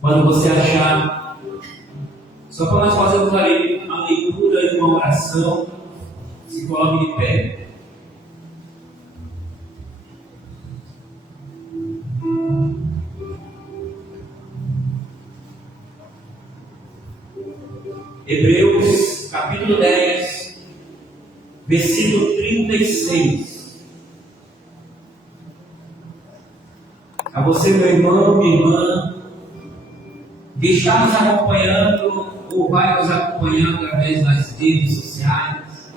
Quando você achar, só para nós fazermos a leitura de uma oração, se coloque de pé. Hebreus capítulo 10, versículo 36. A você, meu irmão, minha irmã, que está nos acompanhando ou vai nos acompanhar através das redes sociais,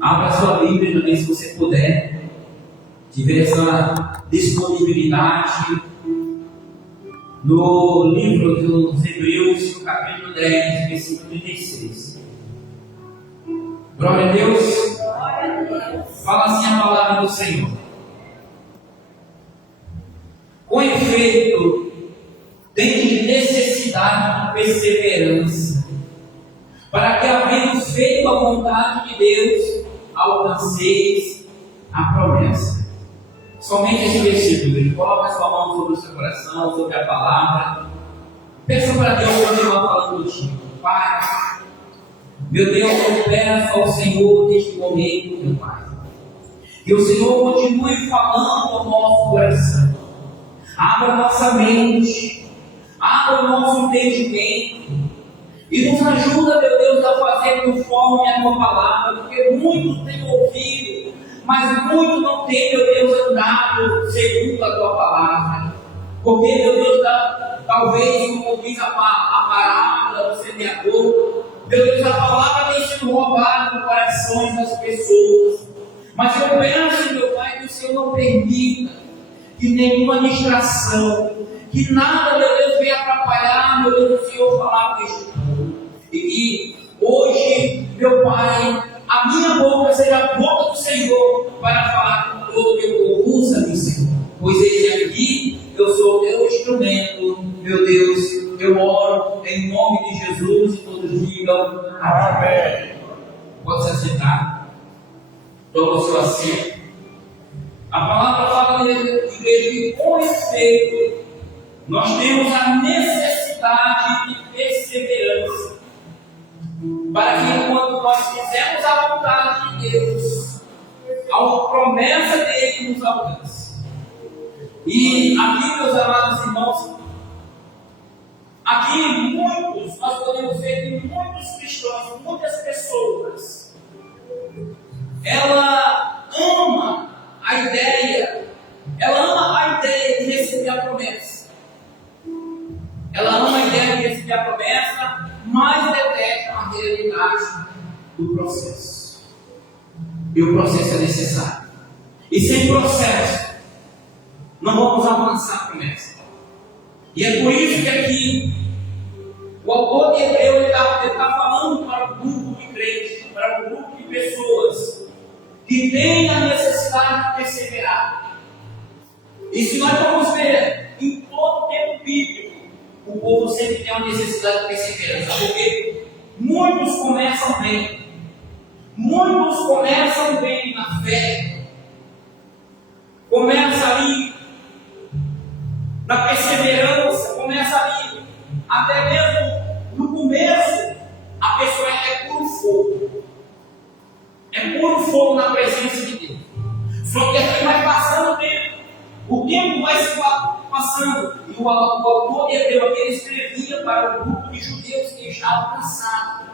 abra sua Bíblia também, se você puder, tiver essa disponibilidade, no livro dos Hebreus, no capítulo 10, versículo 36. Glória a Deus. Fala assim a palavra do Senhor. Com efeito, tem necessidade de perseverança, para que, havendo feito a vontade de Deus, alcanceis a promessa. Somente esse versículo, ele coloca a sua mão sobre o seu coração, sobre a palavra. Peça para Deus continuar falando contigo. Pai, meu Deus, eu peço ao Senhor neste momento, meu Pai, que o Senhor continue falando ao nosso coração. Abra nossa mente, abra o nosso entendimento e nos ajuda, meu Deus, a fazer conforme a tua palavra, porque muitos têm ouvido, mas muitos não têm, meu Deus, andado segundo a tua palavra. Porque, meu Deus, talvez, como diz a parábola do semeador, meu Deus, a palavra tem sido roubada no coração das pessoas. Mas eu peço, meu Pai, que o Senhor não permita que nenhuma distração, que nada, meu Deus, venha atrapalhar, meu Deus, o Senhor falar com este povo. E que hoje, meu Pai, a minha boca seja a boca do Senhor para falar com todo o teu povo. Usa-me, Senhor, pois eis aqui, eu sou o teu instrumento, meu Deus. Eu oro em nome de Jesus e todos digam amém. Pode se assentar. Toma o seu assento. A palavra fala igreja que, com efeito, nós temos a necessidade de perseverança, para que, enquanto nós fizermos a vontade de Deus, a promessa dele nos alcance. E aqui, meus amados irmãos, aqui nós podemos ver que muitos cristãos, muitas pessoas, ela ama a ideia de receber a promessa. Ela ama a ideia de receber a promessa, mas detesta a realidade do processo. E o processo é necessário. E sem processo, não vamos alcançar a promessa. E é por isso que aqui o autor de Hebreu está falando para um grupo de crentes, para um grupo de pessoas que têm a necessidade de perseverar. E se nós vamos ver em todo o tempo bíblico, o povo sempre tem uma necessidade de perseverança, porque muitos começam bem. Muitos começam bem na fé. Começa ali na perseverança, começa ali, até mesmo no começo, a pessoa é puro fogo. É puro fogo na presença de Deus. Só que aqui vai passando o tempo vai se passando. E o autor de Hebreu aqui escrevia para o grupo de judeus que estavam cansados.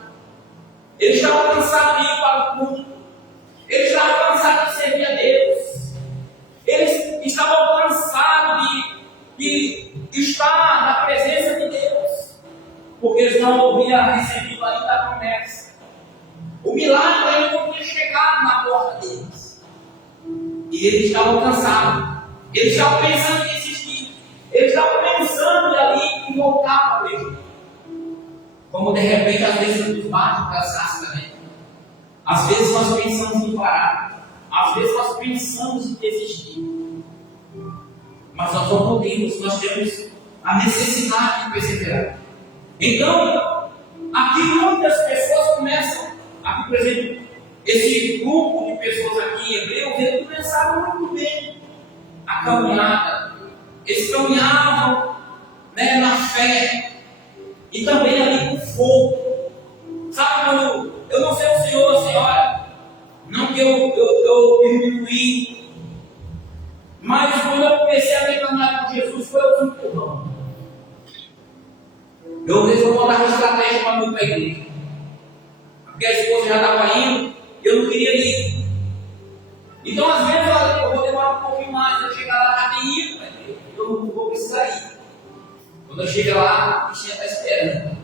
Eles estavam cansados de ir para o culto. Eles estavam cansados de servir a Deus. Eles estavam cansados de estar na presença de Deus. Porque eles não haviam recebido ainda a promessa. O milagre ainda não tinha chegado na porta deles. E eles estavam cansados. Eles estavam pensando em desistir. Eles estavam pensando ali em voltar para o Egito. Como de repente, às vezes, nos bate o cansaço também. Às vezes nós pensamos em parar. Às vezes nós pensamos em desistir. Mas nós não podemos. Nós temos a necessidade de perseverar. Então, aqui muitas pessoas começam. Aqui, por exemplo, esse grupo de pessoas aqui em Hebreu, eles começaram muito bem a caminhada. Eles caminhavam, né, na fé e também ali com fogo. Sabe quando eu não sei o senhor, a senhora, não que eu diminuí, mas quando eu comecei a me caminhar com Jesus, foi o empurrão. Eu resolvi montar uma estratégia para ir para a igreja, porque a esposa já estava indo e eu não queria ir. Então, às vezes, eu vou demorar um pouquinho mais, eu chegar lá, já tem ido, eu não vou precisar ir. Quando eu chego lá, a bichinha está esperando.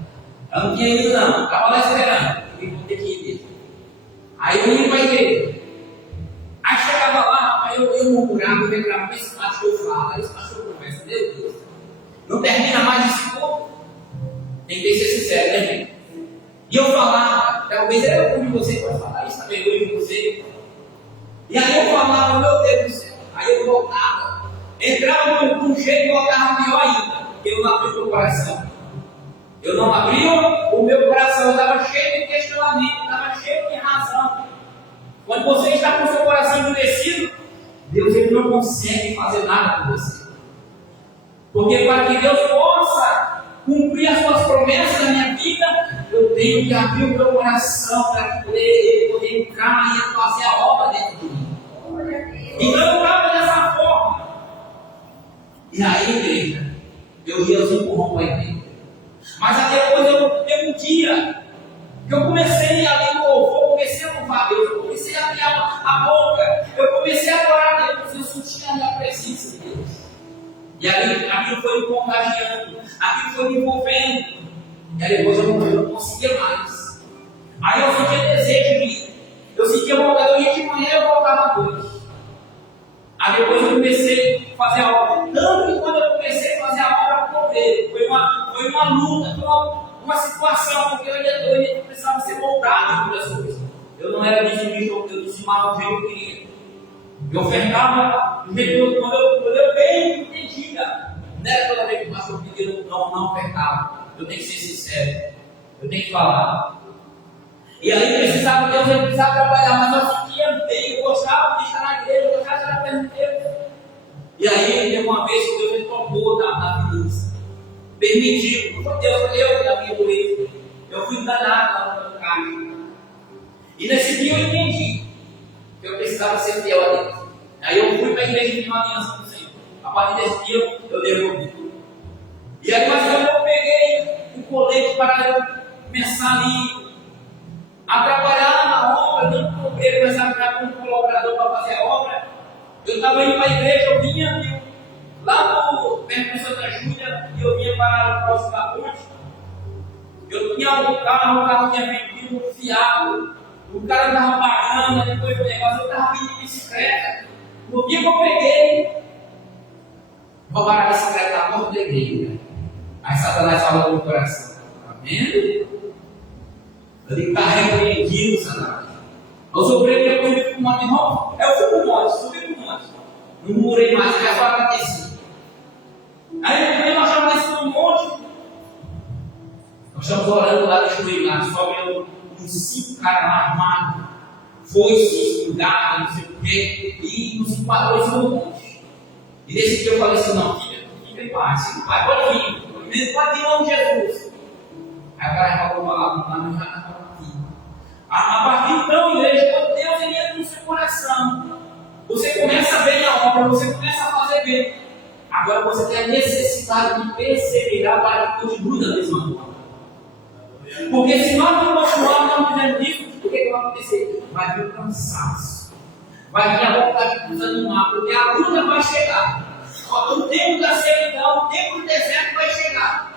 Eu não tinha ido, não, estava lá esperando, eu vou ter que ir mesmo. Aí eu ia para a igreja. Aí chegava lá, aí eu murmurava, eu reclamava, esse pastor fala, esse pastor conversa, meu Deus. Não termina mais esse povo. Tem que ser sincero, né, gente? E eu falava, talvez era um de vocês pode falar isso também, hoje de você. E aí eu falava, meu Deus do céu. Aí eu voltava, entrava num jeito e voltava pior ainda, porque eu não abri o meu coração. Eu não abri o meu coração, eu estava cheio de questionamento, estava cheio de razão. Quando você está com o seu coração endurecido, Deus ele não consegue fazer nada com você. Porque para que Deus possa cumprir as suas promessas na minha vida, eu tenho que abrir o meu coração para que ele poder entrar e fazer a obra dentro de mim. Então eu estava dessa forma. E aí, igreja, eu ia aos empurrão para a igreja. Mas aí depois teve um dia que eu comecei a ler no louvor, comecei a louvar Deus, eu comecei a abrir a boca, eu comecei a adorar a Deus, eu sentia ali a presença de Deus. E aí aquilo foi me contagiando, aquilo foi me envolvendo. E aí depois eu não conseguia mais. Aí eu sentia desejo de ir. Eu sentia vontade, eu ia de manhã e eu voltava à noite. Aí depois eu comecei a fazer a obra. Tanto que quando eu comecei a fazer a obra com ele, foi uma luta, foi uma situação, porque eu precisava ser moldado por essa coisa. Eu não era dizimista, eu dizimava o jeito que eu queria. Eu ofertava do jeito que quando eu bem entendia. Não era toda vez que o pastor pedia, não ofertava. Eu tenho que ser sincero, eu tenho que falar. E aí precisava, Deus ele precisava trabalhar, mas eu sentia bem, eu gostava de estar na igreja, eu gostava de estar perto de Deus. E aí teve uma vez que Deus ele tocou na finança. Permitiu, não foi Deus, foi eu que abri o livro. Eu fui enganado lá no caixa. E nesse dia eu entendi que eu precisava ser fiel a Deus. Aí eu fui para a igreja de uma aliança com o Senhor. A partir desse dia eu devolvi. E aí, mas quando eu peguei o colete para eu começar ali a trabalhar na obra, dando para o obreiro, começar a ficar como colaborador para fazer a obra, eu estava indo para a igreja, eu vinha lá no perto do Santa Júlia, e eu vinha para o próximo da ponte. Eu tinha um carro, o carro tinha vendido um fiado, o cara estava pagando, depois do negócio, eu estava vindo de bicicleta. No dia que eu peguei, roubaram a bicicleta na porta da igreja. Aí Satanás falou no meu coração: está vendo? Eu digo: está repreendido, Satanás. Os obreiros depois me fui para o monte, irmão. Eu fui para o monte, subi para o monte. Não murei mais, já só agradeci. Aí nós estamos nesse monte. Nós estamos orando lá no joelho, lá, sobe uns 5 caras lá armados. Foi-se, espingarda, não sei o quê, e nos enquadrou esse monte. E nesse dia eu falei assim: não, fica em paz, vai, pode vir. Pode vir em nome de Jesus. Aí o cara falou lá, não já estava aqui. A partir então, igreja, quando Deus ele entra no seu coração, você começa bem a obra, você começa a fazer bem. Agora você tem a necessidade de perseverar para que continue da mesma forma. Porque se nós não continuarmos não fizermos isso, o que vai acontecer? Vai vir o cansaço, vai vir a vontade de desanimar, porque a luta vai chegar. O tempo da servidão, o tempo do deserto vai chegar.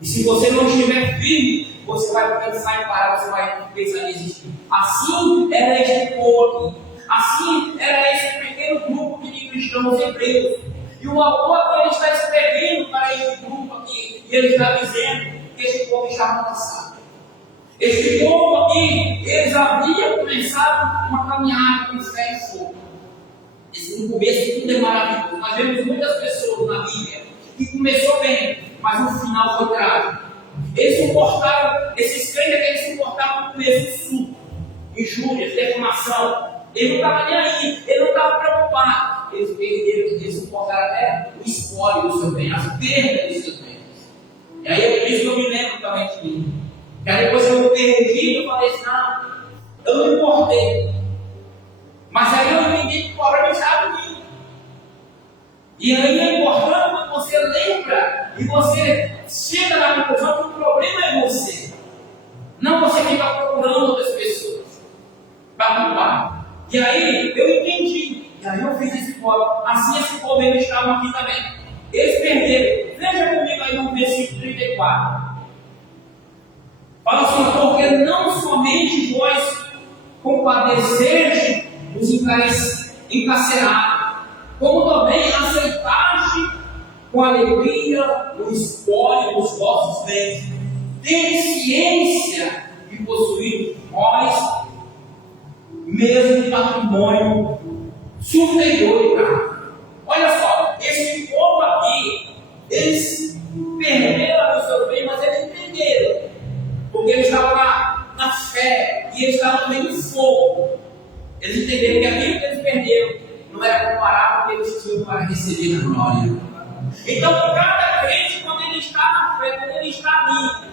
E se você não estiver firme, você vai pensar em parar, você vai pensar em desistir. Assim era este povo aqui. Assim era esse pequeno grupo de cristãos hebreus. E o autor ele está escrevendo para este grupo aqui. E ele está dizendo que este povo estava cansado. Este povo aqui, eles haviam começado uma caminhada com fé e fogo. No começo tudo é maravilhoso. Nós vemos muitas pessoas na Bíblia que começou bem, mas no final foi trágico. Eles suportaram, esses crentes que eles suportavam no começo insulto, injúrias, deformação. Ele não estava nem aí, ele não estava preocupado. lá, eles perderam, eles suportaram até o espólio do seu bem, as perdas dos seus bens. E aí é por isso que eu me lembro também de mim. E aí depois que eu perdi, eu falei assim, não, eu não me importei. Mas aí eu entendi que o problema estava em mim. E aí é importante quando você lembra e você chega na conclusão que o problema é você. Não você fica procurando outras pessoas para culpar. E aí eu entendi. E aí eu fiz esse povo. Assim esse povo eles estavam aqui também. Eles perderam. Veja comigo aí no versículo 34. Fala assim, porque não somente vós compadeceste os encarcerados, como também aceitaste com alegria o espólio dos vossos bens. Tem ciência de possuir vós mesmo patrimônio superior. Olha só, esse povo aqui, eles perderam o seu bem, mas eles entenderam, porque eles estavam na fé e eles estavam também no fogo. Eles entenderam que aquilo que eles perderam não era comparável ao que eles tinham para receber na glória. Então, cada crente, quando ele está na fé, quando ele está ali,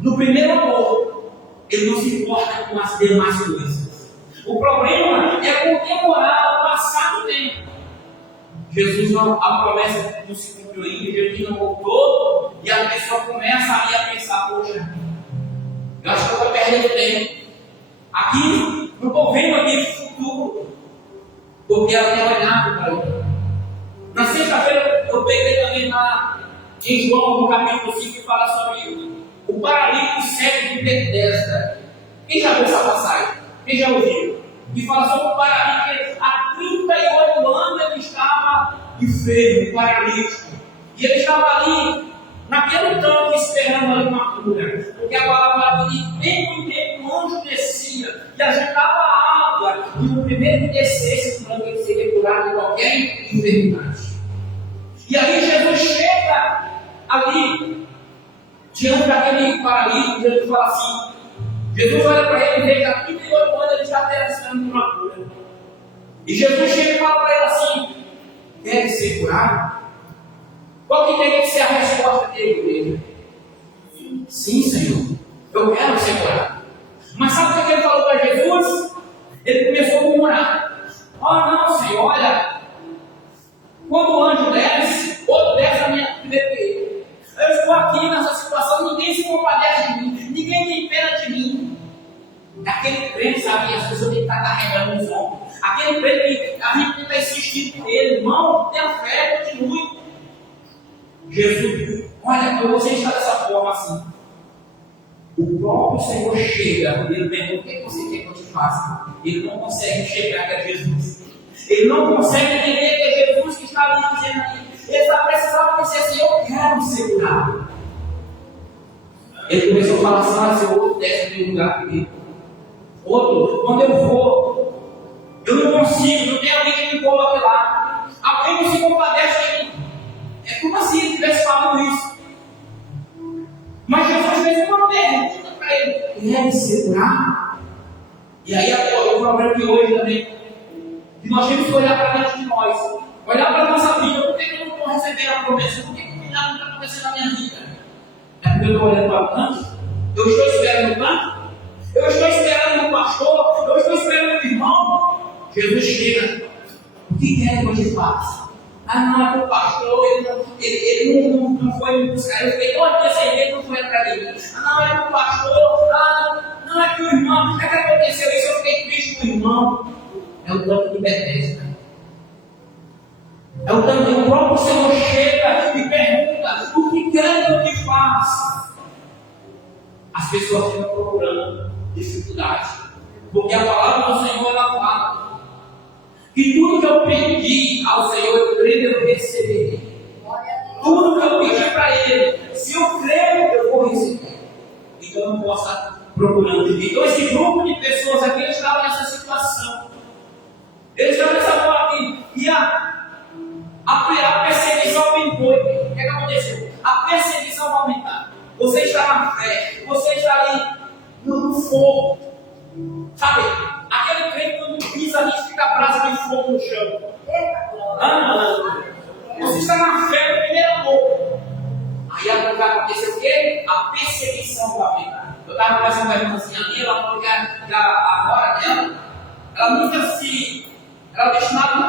no primeiro amor, ele não se importa com as demais coisas. O problema é comemorar o passado tempo. Jesus não, a promessa não se cumpriu ainda, Jesus não voltou, e a pessoa começa ali a pensar, poxa, eu acho que eu estou perdendo tempo. Aqui, não estou vendo aquele futuro, porque ela tem olhado para mim. Na sexta-feira, eu peguei também em João, no capítulo 5, que fala sobre o paralítico cego de Betesda. Quem já viu essa passagem? Quem já ouviu? Que fala sobre o paralítico. Há 38 anos ele estava enfermo, paralítico. E ele estava ali, naquele tanque, esperando ali uma cura. Porque a palavra diz que tempo em tempo o anjo descia e agitava a água. E o primeiro que descesse, para ele seria curado de qualquer enfermidade. E aí Jesus chega ali, diante daquele paralítico, Jesus fala assim. Jesus olha para ele e vê que há 38 anos ele está interessando por uma cura. E Jesus chega e fala para ele assim: quer ser curado? Qual que tem que ser a resposta dele, igreja? Sim, Senhor, eu quero ser curado. Mas sabe o que ele falou para Jesus? Ele começou a murmurar: oh não, Senhor, olha, quando o anjo desce, outro desce a minha vida. Eu estou aqui nessa situação, ninguém se compadece de mim, ninguém tem pena de mim. Aquele crente, sabe, as pessoas têm que estar carregando os ombros. Aquele crente que a gente está insistindo com ele, irmão, tenha fé, continue. Jesus, olha, eu vou estar dessa forma assim. O próprio Senhor chega e ele pergunta: o que você quer que eu te faça? Ele não consegue enxergar que é Jesus. Ele não consegue entender que é Jesus que está ali dizendo aí. Ele está precisando dizer assim: eu quero ser curado. Ele começou a falar assim: ah, se o outro desce no lugar comigo. Outro, quando eu vou, eu não consigo, não tem alguém que me coloque lá. Alguém não se compadece de mim. É como se ele estivesse falando isso. Mas Jesus fez uma pergunta para ele: quer ser curado? E aí o problema de hoje também, que nós temos que olhar para dentro de nós, olhar para a nossa vida. Por que eu não estou recebendo a promessa? Por que nada não está acontecendo na minha vida? É porque eu estou olhando para o canto? Eu estou esperando o canto? Eu estou esperando o pastor? Eu estou esperando o irmão? Jesus chega: o que quer que eu te faça? Ah, não, é que o pastor, ele não foi me buscar. Eu fiquei todo dia sem ver, não foi atrás de mim. Ah, não, é que o pastor, não é que o irmão, é que aconteceu isso, eu fiquei triste com o irmão. É o tanto de Betesda. É o tanto que o próprio Senhor chega e pergunta: o que quer que eu te faça? As pessoas ficam procurando dificuldade, porque a palavra do Senhor ela fala que tudo que eu pedi ao Senhor, eu creio que eu receberei. Tudo que eu pedi para Ele, se eu creio, eu vou receber. Então eu não posso estar procurando. Então esse grupo de pessoas aqui estava nessa situação. Eles estavam nessa forma aqui. E a perseguição aumentou. O que aconteceu? A perseguição vai aumentar. Você está na fé, você está ali no fogo. Sabe? Aquele crente quando pisa ali fica brasa de fogo no chão. estava conversando com a irmãzinha ali, ela falou que a hora dela, ela nunca destinava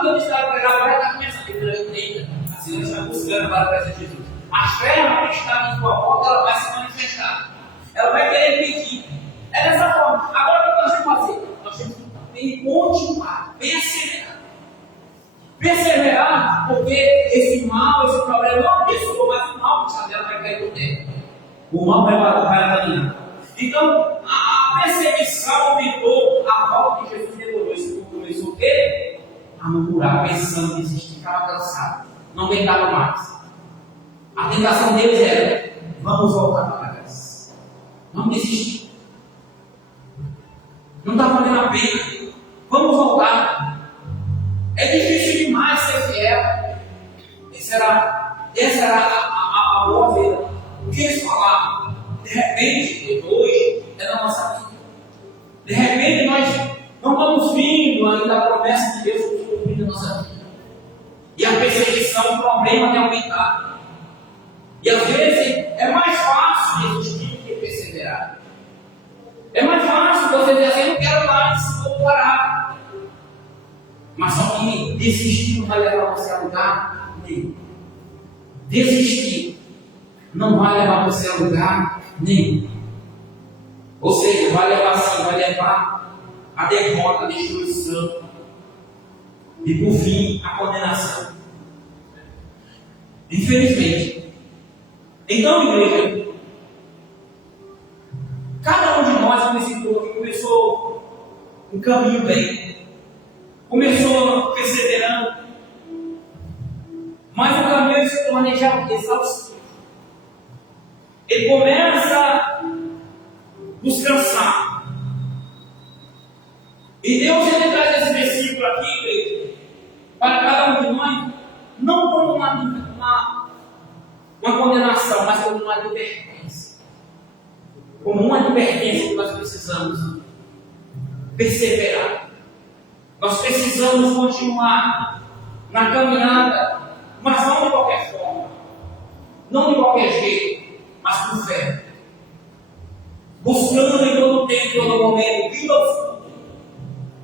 para ela, agora ela está começando a ter assim, ela está buscando para a presença de Jesus. A fé que está em sua volta, ela vai se manifestar. Ela vai querer pedir. É dessa forma. Agora o que nós temos que fazer? Nós temos que continuar, perseverar. Perseverar, porque esse mal, esse problema não é uma pessoa, mas o mal que dela vai cair no tempo. O mal vai caminhar. Então, a perseguição aumentou, a volta de Jesus demorou. Isso começou o quê? A murmurar, pensando em desistir, estava cansado, não aguentava mais. A tentação deles era: vamos voltar para trás, vamos desistir, não está valendo a pena, vamos voltar. É difícil demais ser fiel. Essa era a boa vida. O que eles falavam? De repente, hoje, é da nossa vida. De repente, nós não estamos vindo ainda a promessa de Deus cumprida na nossa vida. E a perseguição, o problema tem aumentado. E às vezes, é mais fácil desistir do que perseverar. É mais fácil você dizer assim: eu não quero mais, vou parar. Mas só que desistir não vai levar você a lugar nenhum. Desistir não vai levar você a lugar nenhum. Ou seja, vai levar a derrota, a destruição e por fim a condenação. Infelizmente. Então, igreja, cada um de nós começou um caminho bem. Começou perseverando, mas o caminho se torna exaustivo. Ele começa a nos cansar. E Deus traz esse versículo aqui para cada um de nós, não como uma condenação, mas como uma advertência. Como uma advertência que nós precisamos perseverar. Nós precisamos continuar na caminhada, mas não de qualquer forma, não de qualquer jeito, mas com fé. Buscando em todo tempo, em todo momento, vindo ao fundo.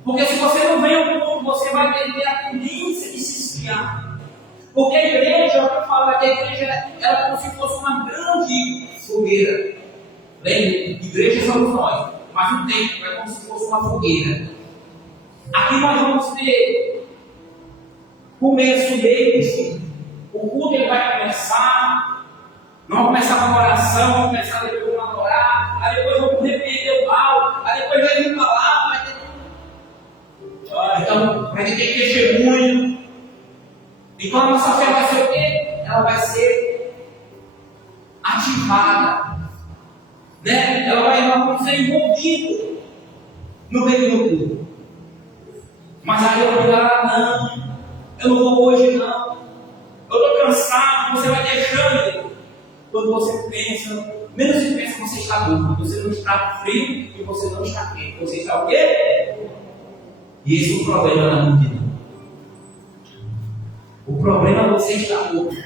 Porque se você não vem ao fundo, você vai ter a tendência de se esfriar. Porque a igreja, eu falo que a igreja ela é como se fosse uma grande fogueira. Bem, igreja somos nós, mas o templo é como se fosse uma fogueira. Aqui nós vamos ter começo, meio e fim. O culto ele vai começar, nós vamos começar com a oração, vamos começar depois com a orar, aí depois vamos repreender o mal, aí depois vai vir falar, vai ter. Então vai ter testemunho. Então a nossa fé vai ser o quê? Ela vai ser ativada. Né? Ela vai ser envolvida no meio do culto. Mas aí eu vou falar: não, eu não vou hoje não, eu estou cansado. Você vai deixando. Quando você pensa, menos você pensa que você está duro, você não está frio e você não está quente. Você está o quê? E esse é o problema da multidão. O problema é você estar morto.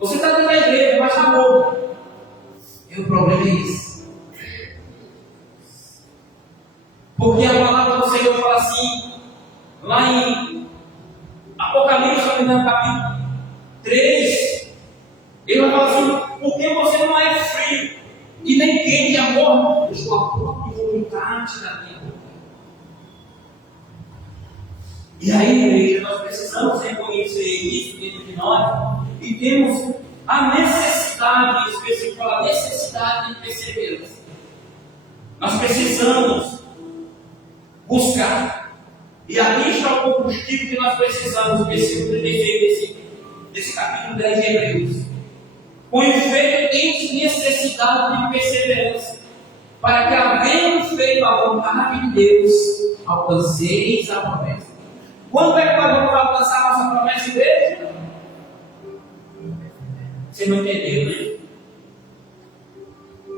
Você está dentro da igreja, mas está morto. E o problema é isso. Porque a palavra do Senhor fala assim, lá em Apocalipse, capítulo 3, ele vai falar assim: porque você não é frio e nem quente, amor, sua própria vontade da vida. E aí, igreja, nós precisamos reconhecer isso dentro de nós e temos a necessidade, específico, a necessidade de perseverança. Nós precisamos buscar. E aqui está o combustível que nós precisamos, o versículo 36 desse capítulo 10 de Hebreus. Com efeito, temos necessidade de perseverança, para que, havendo feito a vontade de Deus, alcanceis a promessa. Quando é que nós vamos alcançar a nossa promessa, igreja? Você não entendeu, né?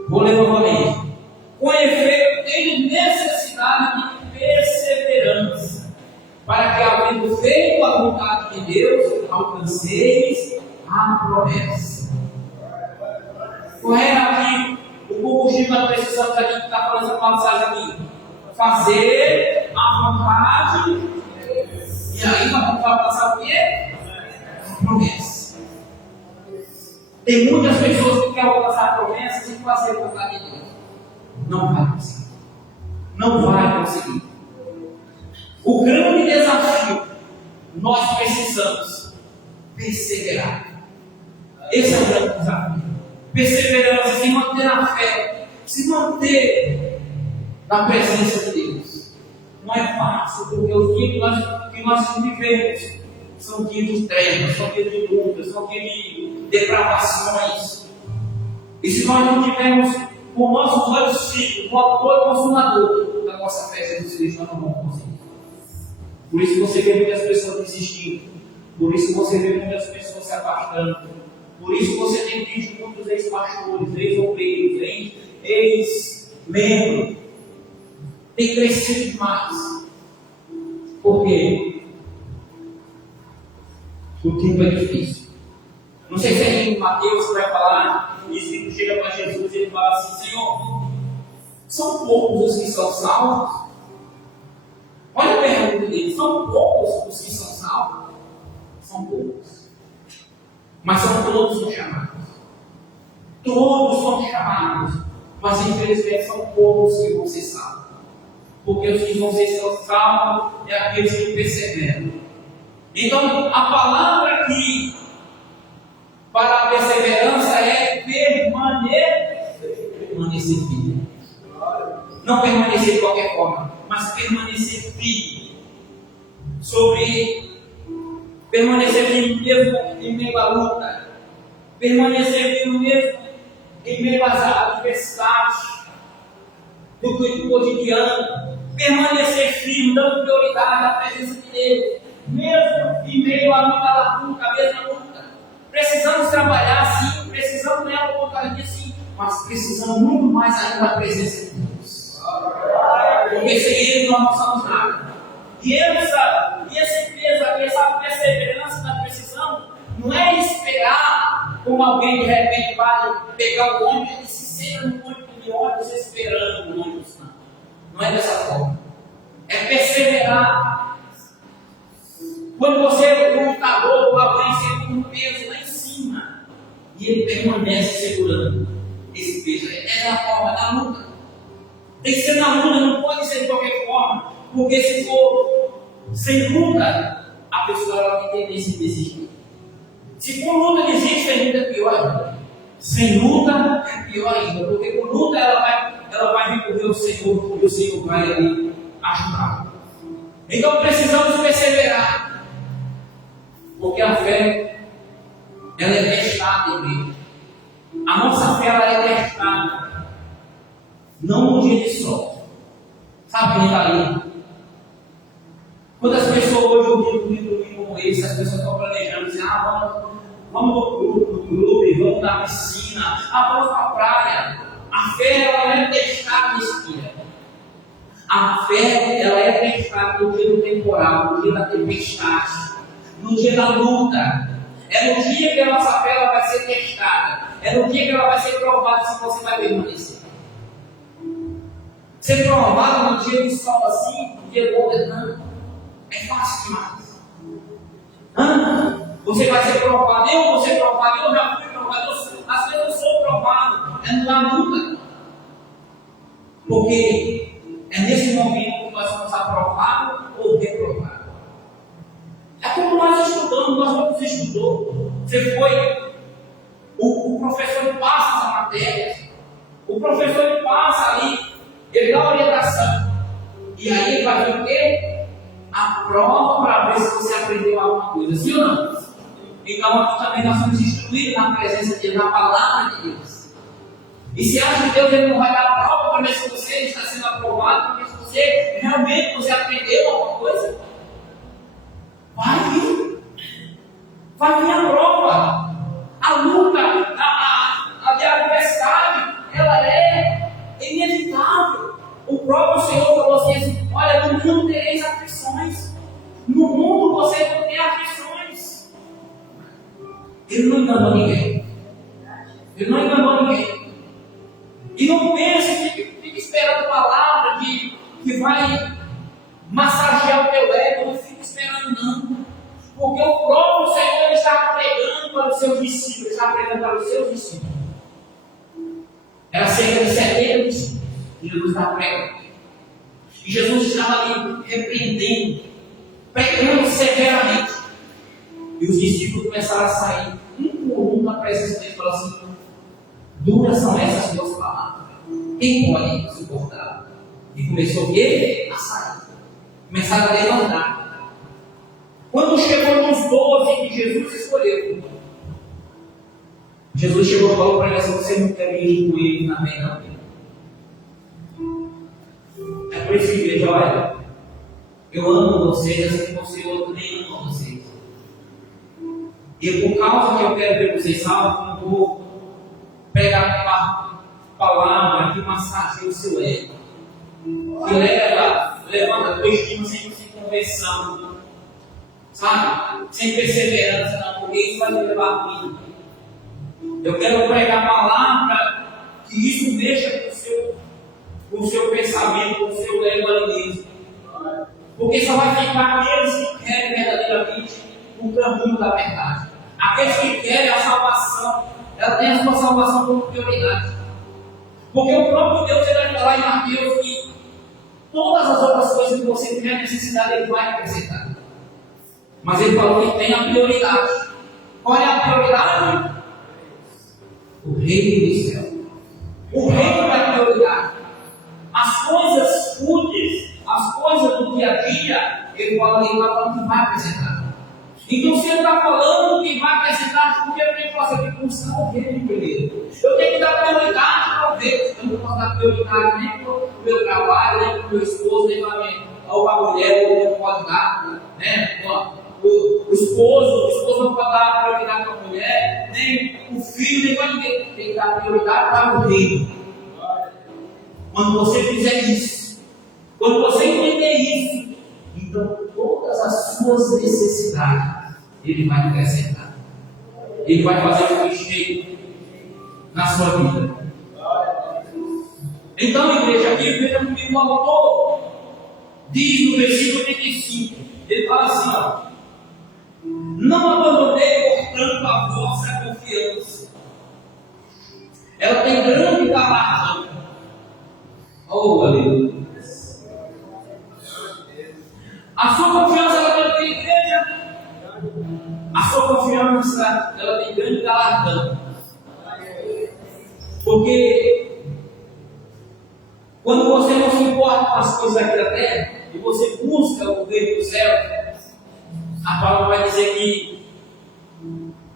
Vou ler novamente. Com efeito, temos necessidade de perseverança, para que, havendo feito a vontade de Deus, alcanceis a promessa. Qual era aqui o O que nós precisamos aqui, que está falando essa passagem aqui? Fazer a vontade. E aí nós vamos passar o quê? Promessa. Tem muitas pessoas que querem alcançar promessas sem fazer a vontade de Deus. Não vai conseguir. Não vai conseguir. O grande desafio, nós precisamos perseverar. Esse é o grande desafio. Perseverança, se manter na fé, se manter na presença de Deus. Não é fácil, porque os dias que nós vivemos são dias de trevas, são dias de lutas, são dias de depravações. E se nós não tivermos com nossos olhos fixos, o autor e consumador da nossa fé, Jesus Cristo, nós não vamos conseguir. Por isso você vê muitas pessoas desistindo. Por isso você vê muitas pessoas se afastando. Por isso você tem visto muitos ex-pastores, ex-obreiros, ex-membros. Tem crescido demais. Por quê? O tempo é difícil. Não sei se é em Mateus que vai falar, e Cristo chega para Jesus e ele fala assim: Senhor, são poucos os que são salvos? Olha a pergunta dele: são poucos os que são salvos? São poucos. Mas são todos os chamados. Todos são chamados. Mas infelizmente são poucos que vão ser salvos. Porque os que vão ser salvos é aqueles que perseveram. Então a palavra aqui para a perseverança é permanecer firme. Não permanecer de qualquer forma, mas permanecer firme. Permanecer firme mesmo em meio à luta. Permanecer firme mesmo em meio às adversidades do cotidiano. Permanecer firme, dando prioridade à presença de Deus. Mesmo em meio à luta, à mesma luta. Precisamos trabalhar sim, precisamos ganhar a oportunidade sim, mas precisamos muito mais ainda da presença de Deus. Porque sem Ele nós não somos nada. E esse peso aqui, essa perseverança que nós precisamos, não é esperar como alguém de repente vai pegar o ônibus e se senta no ponto de ônibus esperando o ônibus. Não é dessa forma. É perseverar. Quando você é um lutador, alguém segura um peso lá em cima e ele permanece segurando esse peso. É a forma da luta. Tem que ser na luta, não pode ser de qualquer forma. Porque se for sem luta, a pessoa ela tem tendência a desistir. Se for luta, desiste, sem luta é pior ainda. Sem luta é pior ainda. Porque com luta ela vai recorrer ao Senhor e o Senhor vai ali ajudar. Então precisamos perseverar. Porque a fé, ela é testada, igreja. A nossa fé, ela é testada. Não no dia de sorte. Sabe quem está ali? Quantas pessoas hoje ouvem um domingo como esse, as pessoas estão planejando, dizem: vamos no clube, vamos na piscina, vamos para a praia. A fé, ela é testada nesse dia. A fé, ela é testada no dia do temporal, no dia da tempestade. No dia da luta, é no dia que a nossa fé ela vai ser testada, é no dia que ela vai ser provada se você vai permanecer. Ser provado no dia do sol assim, no dia bom, não, é fácil demais. Você vai ser provado, eu vou ser provado, eu já fui provado, às vezes eu sou provado, é na luta. Porque é nesse momento que nós somos aprovados ou reprovados. É como nós estudamos, nós vamos estudar. Você foi, o professor passa as matérias, o professor passa ali, ele dá orientação, e aí ele vai ver o quê? A prova para ver se você aprendeu alguma coisa, sim ou não? Então aqui também nós somos instruídos na presença de Deus, na palavra de Deus. E se acha que Deus ele não vai dar a prova para ver se você está sendo aprovado, porque se você realmente aprendeu alguma coisa, vai vir a prova, a luta, a adversidade, ela é inevitável. O próprio Senhor falou assim: olha, no mundo tereis aflições, no mundo você não tem aflições. Ele não enganou ninguém. E não Porque o próprio Senhor está pregando para os seus discípulos, está pregando para os seus discípulos. Era cerca de 70 discípulos que Jesus estava pregando. E Jesus estava ali repreendendo, pregando severamente. E os discípulos começaram a sair, um por um, da presença dele, e falaram assim: duras são essas duas palavras. Quem pode suportar? E começou o quê? A sair. Começaram a levantar. Quando chegou nos 12 que Jesus escolheu, Jesus chegou e falou para ele assim: você não quer ir com ele também, não? É por isso que igreja, olha, eu amo vocês assim como você também ama vocês. E por causa que eu quero ver vocês salvos, eu vou pregar uma palavra que massageia o seu ego, que levanta a tua estima sem conversão, sabe? Sem perseverança, não, porque isso vai te levar a vida. Eu quero pregar a palavra que isso mexa com o seu pensamento, com o seu ego ali mesmo. Porque só vai ficar aqueles que querem verdadeiramente o caminho da verdade. Aqueles que querem a salvação, ela tem a sua salvação como prioridade. Porque o próprio Deus, ele vai falar em Mateus que todas as outras coisas que você tiver necessidade, ele vai acrescentar. Mas ele falou que tem a prioridade. Qual é a prioridade? O reino do céu. O reino da prioridade. As coisas fúteis, as coisas do dia a dia, ele fala que vai acrescentar. Então, se ele está falando que vai acrescentar, porque eu tenho que fazer? Eu tenho que buscar o reino primeiro. Eu tenho que dar prioridade para o reino. Eu não posso dar prioridade nem para o meu trabalho, nem para o meu esposo, nem para a mulher, que não pode dar. Né? O esposo não pode dar prioridade para a mulher, nem o filho, nem para ninguém. Tem que dar prioridade para o reino. Quando você fizer isso, quando você entender isso, então todas as suas necessidades ele vai acrescentar. Ele vai fazer um encheio na sua vida. Então, igreja, aqui veja comigo o autor diz no versículo 35, ele fala assim: ó, não abandonei, portanto, a vossa confiança. Ela tem grande galardão. Oh, aleluia. A sua confiança, ela tem igreja. A sua confiança, ela tem grande galardão. Porque quando você não se importa com as coisas aqui da terra e você busca o reino do céu, a palavra vai dizer que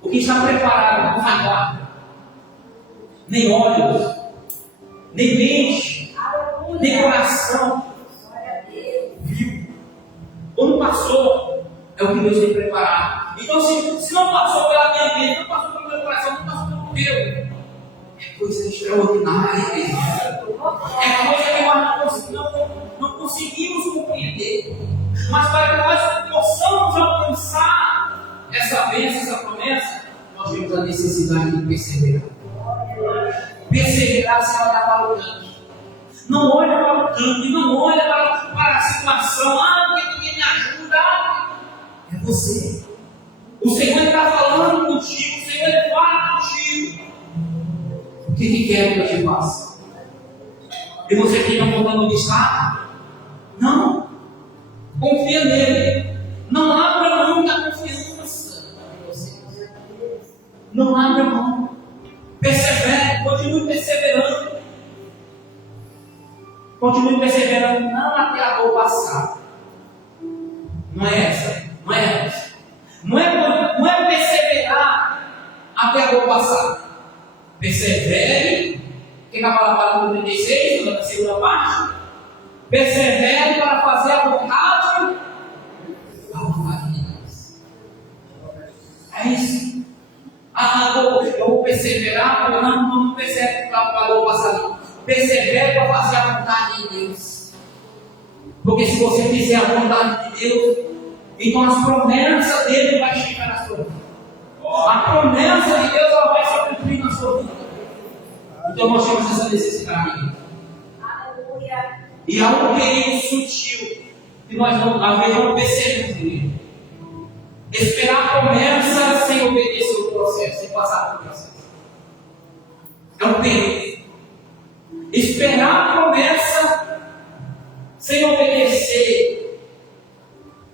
o que está preparado não vai dar nem olhos, nem mente, nem coração viu. Quando passou, é o que Deus tem preparado. Então, se não passou pela minha mente, não passou pelo meu coração, não passou pelo meu, é coisa extraordinária. É coisa que nós não conseguimos compreender. Mas para que nós possamos alcançar essa bênção, essa promessa, nós temos a necessidade de perseverar. Perseverar sem olhar para o canto. Não olha para o canto, não olha para a situação. Porque ninguém me ajuda. É você. O Senhor está falando contigo, o Senhor ele fala contigo. O que Ele quer que eu te faça? E você fica contando de estar? Não. Confia nele. Não abra mão da confiança. Não abra mão. Persevere, continue perseverando. Continue perseverando, não até a dor passar. Não é essa. Não é essa. Não é perseverar até a dor passar. Persevere, que na palavra 36, na segunda parte, persevere para fazer a vontade de Deus. É isso. Eu vou perseverar, eu não persevero para a dor passar. Persevere para fazer a vontade de Deus. Porque se você fizer a vontade de Deus, então as promessas dele vai chegar na sua vida. A promessa de Deus ela vai se cumprir na sua vida. Então nós temos essa necessidade. Aleluia. E há um perigo sutil que nós às vezes não percebemos. Esperar a promessa sem obedecer o processo, sem passar pelo processo. É um perigo. Esperar a promessa sem obedecer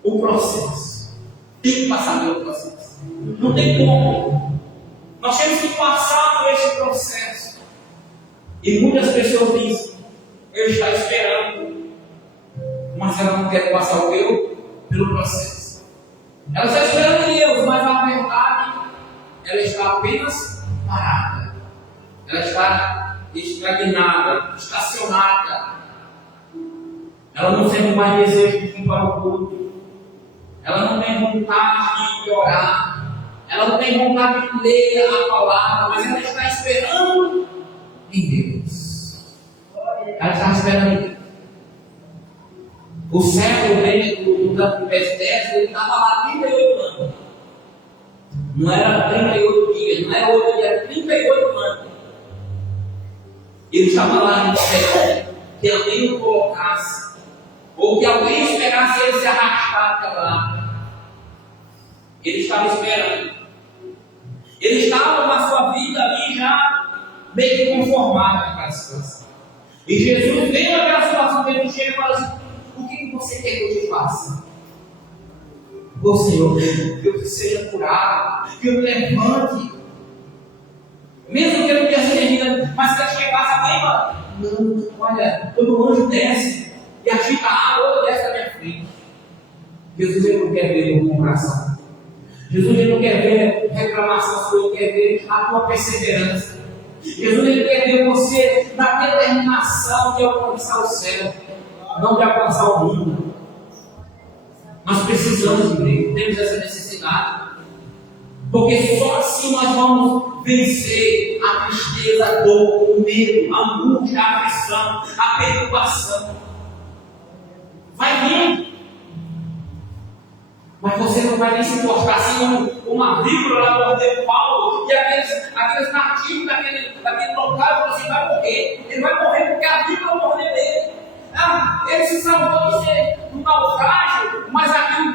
o processo. Tem que passar pelo processo. Não tem como. Nós temos que passar por esse processo. E muitas pessoas dizem, eu estou esperando, mas ela não quer passar pelo processo. Ela está esperando Deus, mas na verdade ela está apenas parada. Ela está estagnada, estacionada. Ela não sente mais desejo de vir para o culto. Ela não tem vontade de orar. Ela não tem vontade de ler a palavra, mas ela está esperando em Deus. Ela está esperando em Deus. O século do campo de Betesda, ele estava lá 38 anos. Não era 38 dias, não era 8 dias, era 38 anos. Ele estava lá em Betesda, que alguém o colocasse, ou que alguém esperasse ele se arrastar até lá. Ele estava esperando. Ele estava na sua vida ali já meio que conformado naquela situação. E Jesus veio naquela situação que ele chega e fala assim: o que você quer que eu te faça? Ô Senhor, que eu seja curado, que eu me levante. Mesmo que eu não tenha sido, mas que eu chegasse a lembra. Não, olha, quando o anjo desce e agita a água, outra desce na minha frente. Jesus, ele não quer ver o coração. Jesus, ele não quer ver reclamação sua, ele quer ver a tua perseverança. Jesus, ele quer ver você na determinação de alcançar o céu, não de alcançar o mundo. Nós precisamos, igreja, temos essa necessidade, porque só assim nós vamos vencer a tristeza, a dor, o medo, a angústia, a aflição, a preocupação. Vai vir, mas você não vai nem se importar assim uma vírgula lá morder Paulo, e aqueles nativos daquele local falam assim: vai morrer, ele vai morrer porque a vírgula mordeu ele. Ele se salvou de ser um naufrágio, mas aquilo,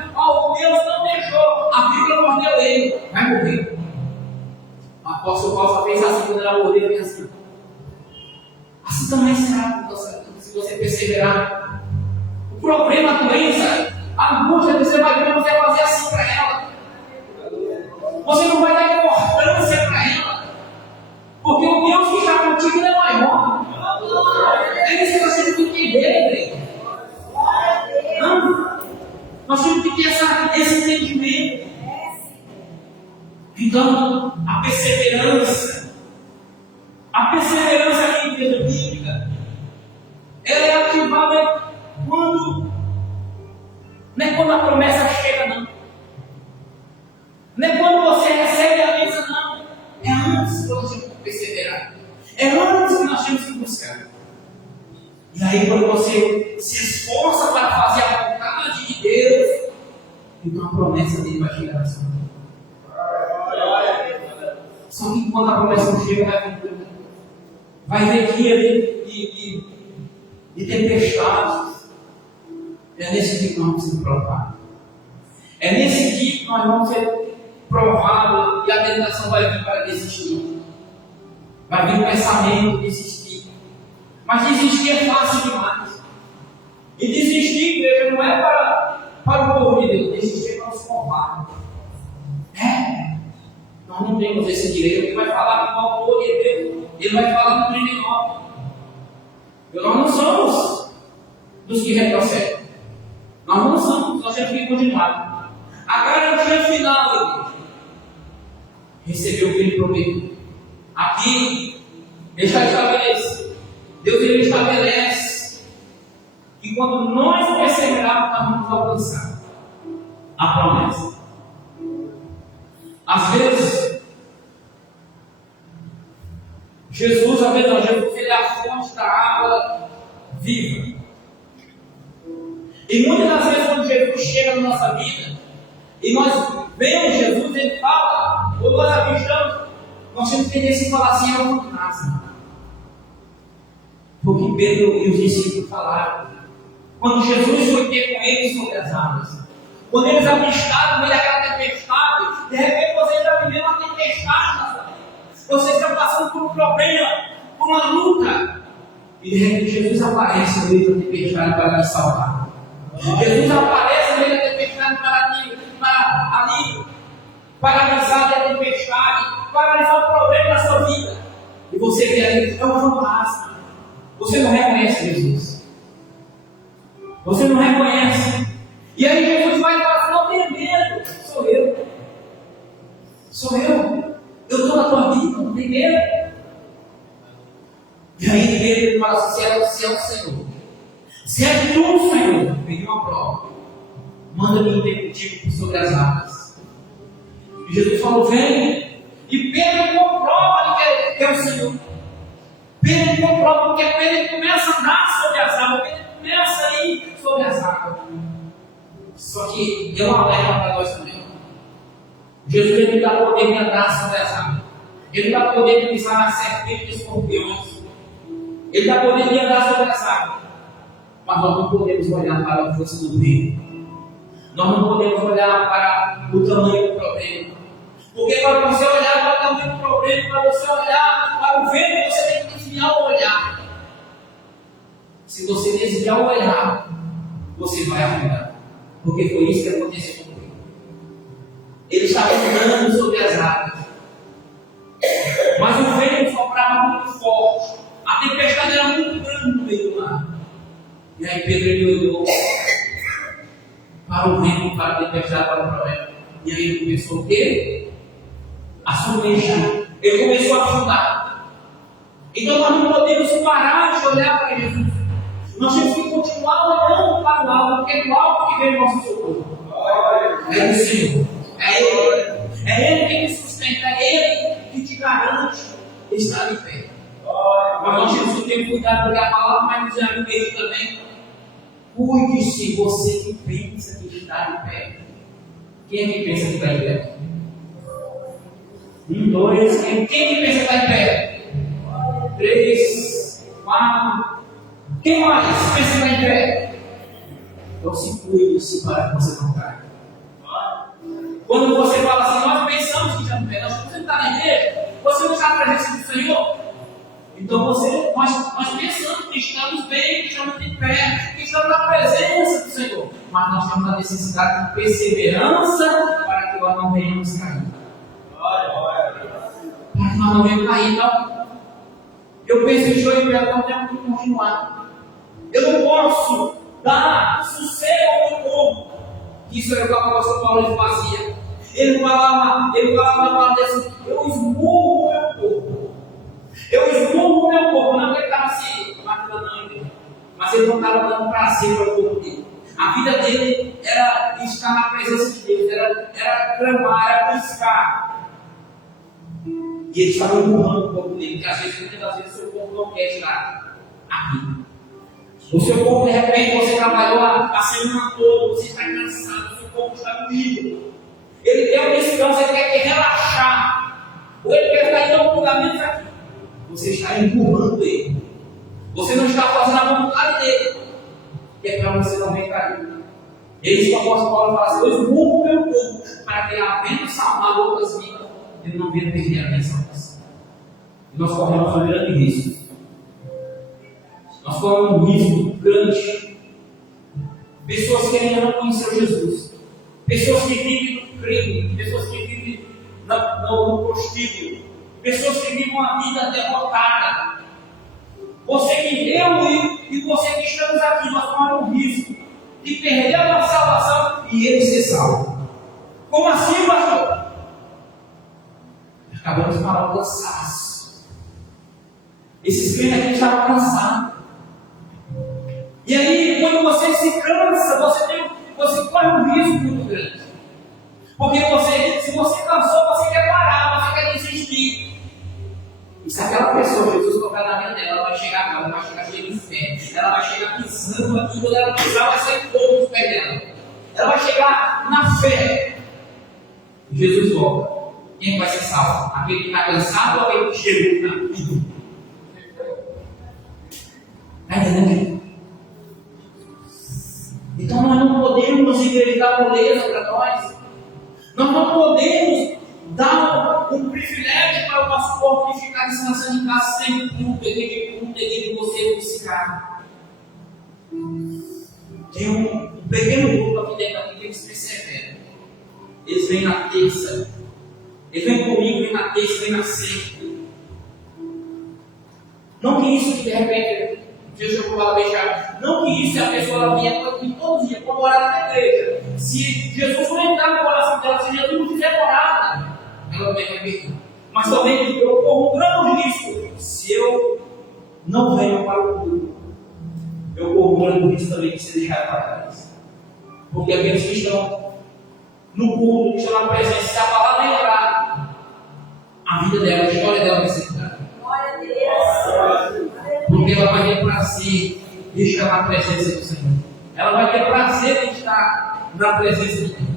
Deus não deixou, a vírgula mordeu ele, vai morrer. O apóstolo Paulo só fez assim quando ela mordeu, ele assim. Assim também será se você perseverar. O problema, a doença, a angústia, você vai ver, você vai fazer assim para ela. Você não vai dar importância para ela, porque o Deus que está contigo não é maior. É isso que nós temos que entender, igreja. Nós temos que ter esse entendimento. Então, a perseverança aqui em igreja bíblica, ela é ativada quando, não é quando a promessa chega, não. Não é quando você recebe a bênção, não. É antes que nós temos que perseverar. É antes que nós temos que buscar. E aí, quando você se esforça para fazer a vontade de Deus, então a promessa dele vai chegar na sua vida. Só que quando a promessa não chega, vai ter dia de tempestades. É nesse dia que nós vamos ser provados. É nesse dia que nós vamos ser provados e a tentação vai vir para desistir. Vai vir o pensamento de desistir. Mas desistir é fácil demais. E desistir, igreja, não é para o povo de Deus. Desistir é para os covardes. Nós não temos esse direito. Ele vai falar com o autor de Deus. Ele vai falar com o 39. Nós não somos dos que retrocedem. Nós não somos. Nós temos que continuar. A garantia final, igreja, recebeu o filho prometido. Aqui, ele já estabelece. Deus, ele estabelece que quando nós perseverarmos, nós vamos alcançar a promessa. Às vezes, Jesus ele é a fonte da água viva. E muitas das vezes, quando Jesus chega na nossa vida, e nós vemos Jesus, ele fala, ou nós avistamos, nós temos tendência a falar assim: é um fantasma. Porque Pedro e os discípulos falaram. Quando Jesus foi ter com eles sobre as águas, quando eles avistaram no meio daquela tempestade, tempestade. De repente você está vivendo uma tempestade na sua vida. Você está passando por um problema, por uma luta. E de repente Jesus aparece no meio da tempestade para te salvar. Jesus aparece no meio da tempestade para paralisar a tempestade, paralisar o problema da sua vida. E você vê ali, é um fantasma. Você não reconhece Jesus. Você não reconhece. E aí Jesus vai falar, não tenha medo, sou eu. Sou eu. Eu estou na tua vida, não tem medo. E aí ele fala assim, se é o Senhor. Se é tu, Senhor, peguei uma prova. Manda-me ter contigo sobre as águas. E Jesus falou, vem. E Pedro comprova que é o Senhor. Pedro comprova porque Pedro começa a andar sobre as águas. Pedro começa a ir sobre as águas. Só que deu uma alerta para nós também. Jesus ele dá poder de andar sobre as águas. Ele dá poder de pisar na serpente dos escorpiões. Ele dá poder de andar sobre as águas. Mas nós não podemos olhar para a força do rio. Nós não podemos olhar para o tamanho do problema. Porque para você olhar para o tamanho do problema, para você olhar para o vento, você tem que desviar o olhar. Se você desviar o olhar, você vai afundar. Porque foi isso que aconteceu com ele. Ele estava andando sobre as águas. Mas o vento soprava muito forte. A tempestade era muito grande no meio do mar. E aí Pedro ele olhou para o vento, para a tempestade, para o problema. E aí ele começou o quê? A submergir. Ele começou a afundar. Então nós não podemos parar de olhar para Jesus. Nós temos que continuar olhando para o alto, porque é do alto que vem o nosso socorro. É o Senhor. É Ele. É Ele que te sustenta. É Ele que te garante estar em pé. Mas nós temos que ter cuidado, porque a palavra vai nos dizer no texto também. Cuide-se, você que pensa que está em pé. Quem é que pensa que está em pé? 1, 2, quem que pensa que está em pé? 3, 4. Quem mais pensa que está em pé? Então se cuide-se para que você não caia. Quando você fala assim, nós pensamos que estamos em pé, você não está na igreja, você não está na presença do Senhor. Então nós pensamos que estamos bem, que estamos em pé, que estamos na presença do Senhor. Mas nós temos a necessidade de perseverança para que nós não venhamos cair. Para que nós não venhamos cair. Então, eu penso em show e perdão, temos que continuar. Eu não posso dar sossego ao meu corpo. Isso era o que o apóstolo Paulo fazia. Ele falava assim, eu esmurro o meu corpo. Eu esmurro o meu corpo. Não que ele estava se matando, mas ele não estava dando prazer para o corpo dele. A vida dele era estar na presença de Deus, era clamar, era buscar. E ele estava empurrando o corpo dele, porque às vezes, muitas das vezes, o seu corpo não quer estar aqui. O seu corpo, de repente, você trabalhou a semana toda, você está cansado, o seu corpo está doído. Ele quer um descanso, ele quer relaxar. Ou ele quer estar em algum lugar menos aqui. Você está empurrando ele. Você não está fazendo a vontade dele. Que é para você não ver cair. Eles que o apóstolo Paulo fala assim, eu esmurro o meu corpo, para que havendo salvar outras vidas, ele não venha perder a atenção disso. E nós corremos um grande risco. Nós corremos um risco grande. Pessoas que ainda não conheceram Jesus. Pessoas que vivem no crime. Pessoas que vivem no prostíbulo. Pessoas que vivem uma vida derrotada. Você que eu e você que estamos aqui, nós corremos um risco de perder a nossa salvação e ele ser salvo. Como assim, pastor? Acabamos de falar o cansaço. Esses crentes aqui estavam cansados. E aí, quando você se cansa, você corre um risco muito grande. Porque se você cansou, você quer parar, você quer desistir. E se aquela pessoa, Jesus tocar na vida dela, ela vai chegar cá, ela vai chegar cheia de fé, ela vai chegar pisando aqui, quando ela pisar, vai sair fogo dos pés dela. Ela vai chegar na fé. Jesus volta. Quem vai ser salvo? Aquele que está cansado ou aquele que chegou na vida? Está entendendo? Então nós não podemos igreja dar moleza para nós. Nós não podemos dar um privilégio para o nosso corpo de ficar descansando em casa sem culto, de você buscar. Tem um pequeno grupo aqui dentro aqui que eles perseveram. Eles vêm na terça. Eles vêm comigo, vêm na terça, vêm na sexta. Não que isso de repente, Deus já falava deixar. Não que isso a pessoa vinha aqui todos os dias para orar na igreja. Se Jesus não entrar no coração dela, se Jesus não fizer orada, ela também vai perder. Mas também eu corro um grande risco. Se eu não venho para o culto, eu corro um grande risco também de ser deixado para trás. Porque aqueles que estão no culto, que estão na presença, se a palavra entrar, a vida dela, a história dela vai ser mudada. Glória a Deus. Porque ela vai ter prazer de estar na presença do Senhor. Ela vai ter prazer de estar na presença de Deus.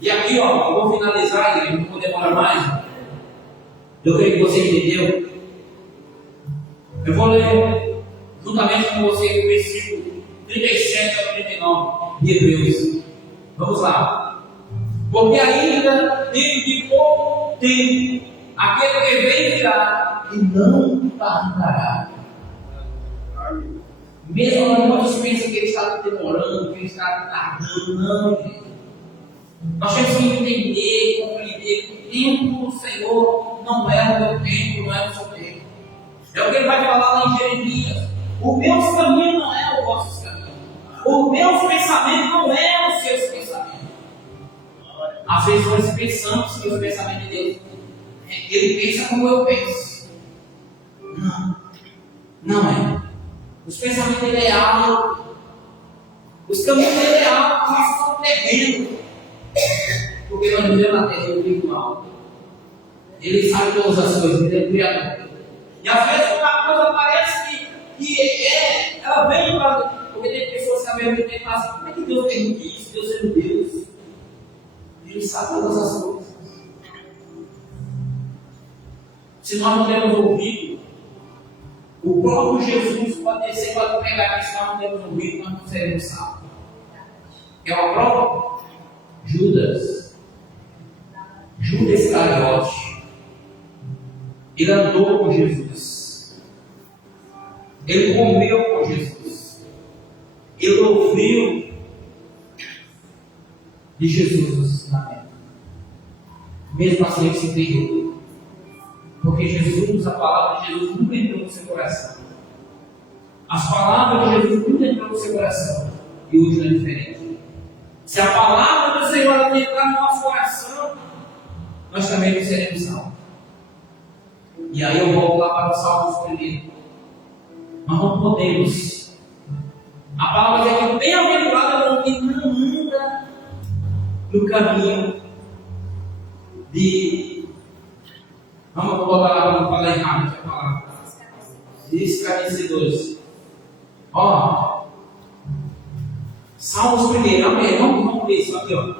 E aqui, ó, eu vou finalizar, igreja, não vou demorar mais. Eu creio que você entendeu. Eu vou ler juntamente com você o versículo 37 ao 39 de Hebreus. Vamos lá. Porque ainda dentro de pouco tempo, aquele que vem virá e não tardará. Mesmo quando muitos pensam que ele está demorando, que ele está tardando, não, gente. Nós temos que entender, compreender que o tempo do Senhor não é o meu tempo, não é o seu tempo. É o que ele vai falar lá em Jeremias. Os meus caminhos não é os vossos caminhos. Os meus pensamentos não é os seus pensamentos. Às vezes nós pensamos que os pensamentos de Deus, ele pensa como eu penso. Não, não é. Os pensamentos dele é alto. Os caminhos dele é alto, mas são terrenos. Porque nós vivemos na terra espiritual. Ele sabe todas as coisas, ele é o Criador. E às vezes quando a coisa parece que ela vem para. Porque tem pessoas que ao mesmo tempo falam assim: como é que Deus permite isso? Deus é Deus. Ele sabe todas as coisas. Se nós não temos ouvido, o próprio Jesus pode descer para pregar, se nós não temos ouvido, nós não seremos salvos. É uma prova? Judas Iscariote, ele andou com Jesus, ele comeu com Jesus, ele ouviu de Jesus na terra. Mesmo assim ele se entregou, porque Jesus, a palavra de Jesus nunca entrou no seu coração. As palavras de Jesus nunca entrou no seu coração, e hoje não é diferente. Se a palavra do Senhor não entrar no nosso coração, nós também não seremos salvos. E aí eu volto lá para o Salmos primeiro. Nós não podemos. A palavra diz que bem-aventurado é o que não anda no caminho de. Vamos colocar lá, vamos falar errado essa palavra. Escarnecedores. Ó. Salmos primeiro, amém. Vamos ver isso aqui, ó.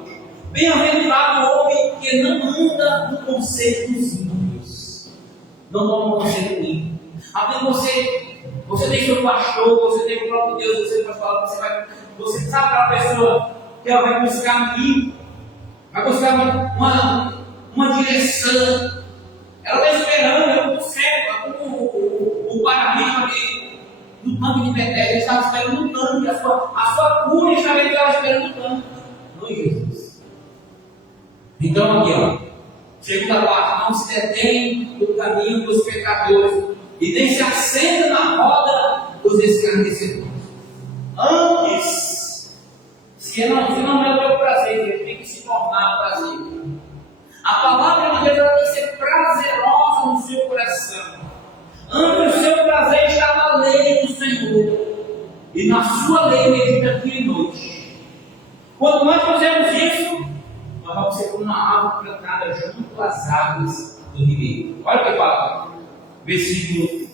Bem-aventurado o homem que não anda no conselho dos ímpios. Não toma um conselho ruim. Até você tem seu pastor, você tem o próprio Deus, você pode falar, você sabe aquela pessoa que ela vai buscar um livro, vai buscar uma direção. Ela está esperando, ela está certo, como o paradigma do tanque de Betel, ele estava esperando no tanque, a sua cura estava esperando no tanque. Não é Jesus. Então aqui, ó, segunda parte, não se detém no caminho dos pecadores e nem se assenta na roda dos escarnecedores. Antes, se não é o teu prazer, ele tem que se tornar prazer. A palavra de Deus ela tem que ser prazerosa no seu coração. Antes o seu prazer está na lei do Senhor, e na sua lei medita dia e noite. Quando nós fazemos isso, nós vamos ser como uma árvore plantada junto às águas do ribeiro. Olha o que fala, versículo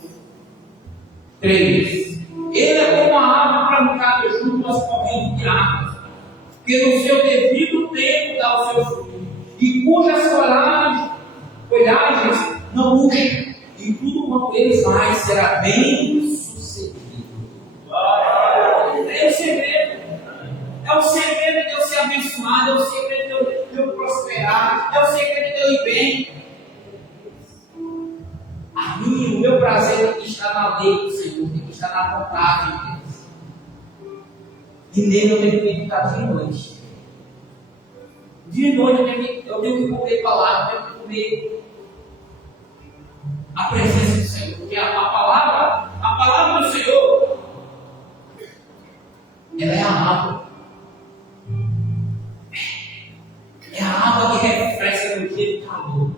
3. Ele é como uma árvore plantada junto às correntes de águas, que no seu devido tempo dá o seu fruto, e cujas folhagens não murcham, e tudo quanto ele faz será bem sucedido. É o segredo. É o segredo de eu ser abençoado, é o segredo de eu prosperar. prosperar, é o segredo de eu ir bem. A mim, o meu prazer tem que estar na lei do Senhor, tem que estar na vontade de Deus. E nele eu tenho que meditar de noite. De noite eu tenho que comer palavra, eu tenho que comer a presença do Senhor. Porque a palavra do Senhor, ela é a água. É a água que refresca no dia de calor.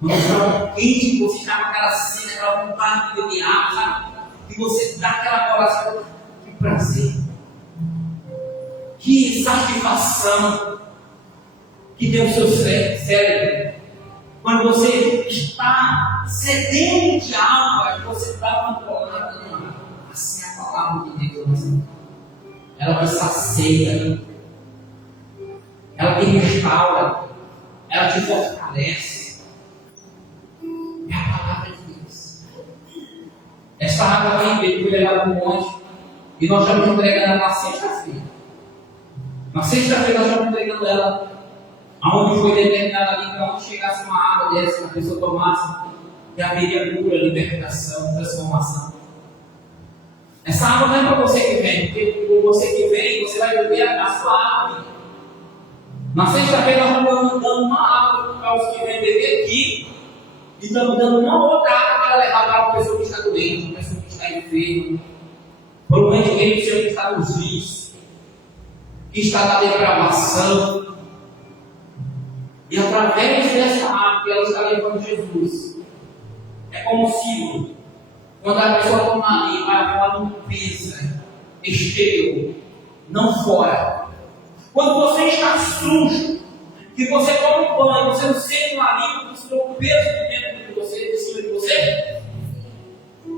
Quando está quente, você está com aquela cena, aquela vontade de beber água, sabe? E você dá aquela coração, que prazer, que satisfação que tem o seu cérebro. Quando você está sedento de água, você está uma colada na água. Assim é a palavra de Deus. Ela te sacia, ela te restaura, ela te fortalece. É a palavra de Deus. Esta água foi levada para o monte e nós estamos entregando ela na sexta-feira. Na sexta-feira nós estamos entregando ela aonde foi determinado ali para onde chegasse uma água dessa, a pessoa tomasse, que haveria cura, libertação, transformação. Essa água não é para você que vem, porque por você que vem, você vai beber a sua água. Na sexta-feira nós estamos dando uma água para os que vêm beber aqui. E estamos dando uma outra água para levar para uma pessoa que está doente, uma pessoa que está enferma, provavelmente o Senhor que está nos vícios, que está na depravação. E através dessa água que ela está levando Jesus, é como símbolo. Quando a pessoa toma ali, vai haver uma limpeza exterior, não fora. Quando você está sujo, que você toma um banho, você não sente um alívio, porque você tem um peso de dentro de você, de cima de você.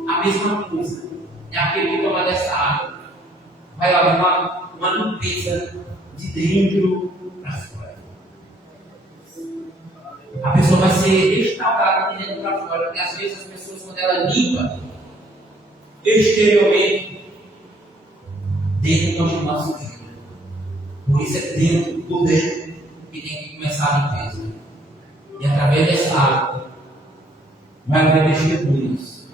A mesma coisa é aquele que toma dessa água. Vai lá uma limpeza de dentro para fora. A pessoa vai ser restaurada de dentro para fora, porque às vezes as pessoas, quando ela limpa exteriormente, dentro continua sujeira. Por isso é dentro, por dentro, que tem que começar a limpeza. E através dessa água vai haver testemunhos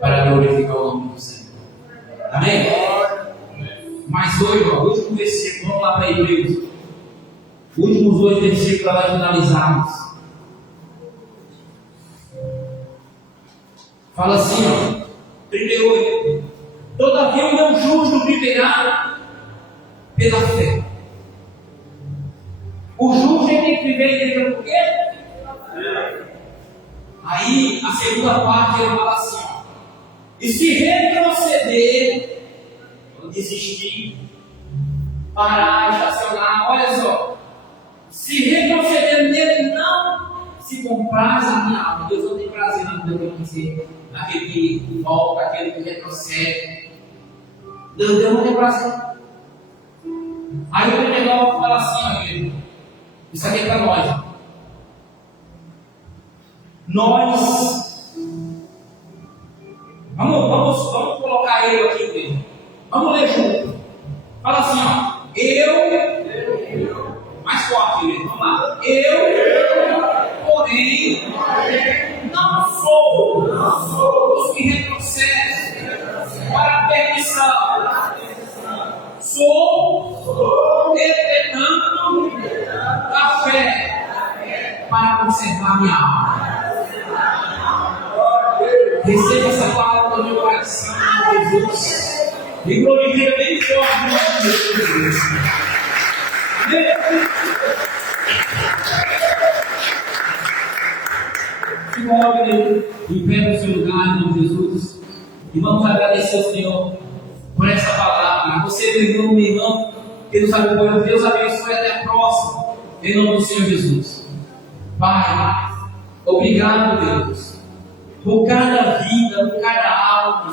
para glorificar o nome do Senhor. Amém? Mas hoje, o último versículo, vamos lá para Hebreus. Últimos 2 versículos para nós finalizarmos. Fala assim, ó, 38. Todavia o meu justo viverá pela fé. O justo tem que viver dentro do quê? Aí a segunda parte ele fala assim, ó, e se retroceder, desistir, parar, estacionar, olha só, se retroceder nele não se compraz a minha alma. Deus não tem prazer na vida de você, aquele que volta, aquele que retrocede. Deus não tem prazer. Aí o 39 fala assim, ó, querido, isso aqui é para nós. Vamos colocar eu aqui mesmo. Vamos ler junto. Fala assim, ó. Eu, mais forte, mesmo. Vamos lá. Porém, não sou os que retrocedem para a perdição. Sou entretanto da fé para conservar minha alma. Receba essa palavra do meu coração, Jesus. E glorifica bem forte o nome de Jesus. Se coloque em pé no seu lugar, em nome de Jesus. E vamos agradecer ao Senhor por essa palavra. Você, meu irmão, minha irmã, que nos acompanha, Deus abençoe até a próxima. Em nome do Senhor Jesus. Pai, obrigado, Deus, por cada vida, por cada alma